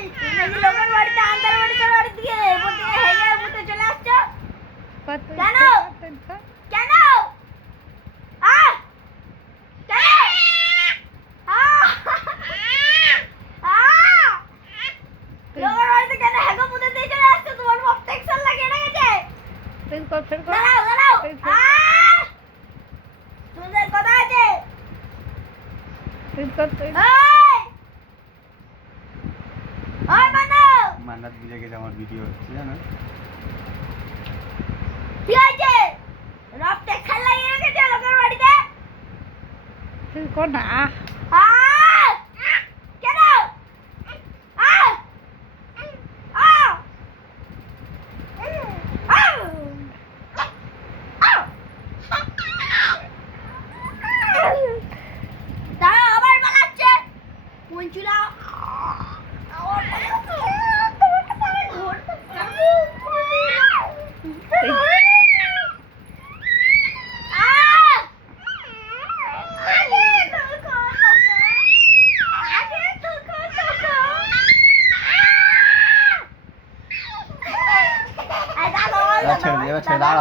তুমি লোকের বাড়িতে আন্দার বাড়িতে বাড়ি দিয়ে বলতে হেগে মুতে চলে আসছো কেন কেন আ কেন লোকের বাড়িতে কেন হেগে মুতে দিয়ে চলে আসছো তোমার প্রোটেকশন লাগে না গেছে ফির কর দাঁড়াও তোমাদের কথা আছে মান্নাত বুঝে গেছে আমার ভিডিও হচ্ছে জানো কি আছে রক্তে খাল লাগিয়ে রেখেছে লোকের বাড়িতে তুই কর না কেন তারা আবার বানাচ্ছে মঞ্চুলা ছেড়ে দাঁড়া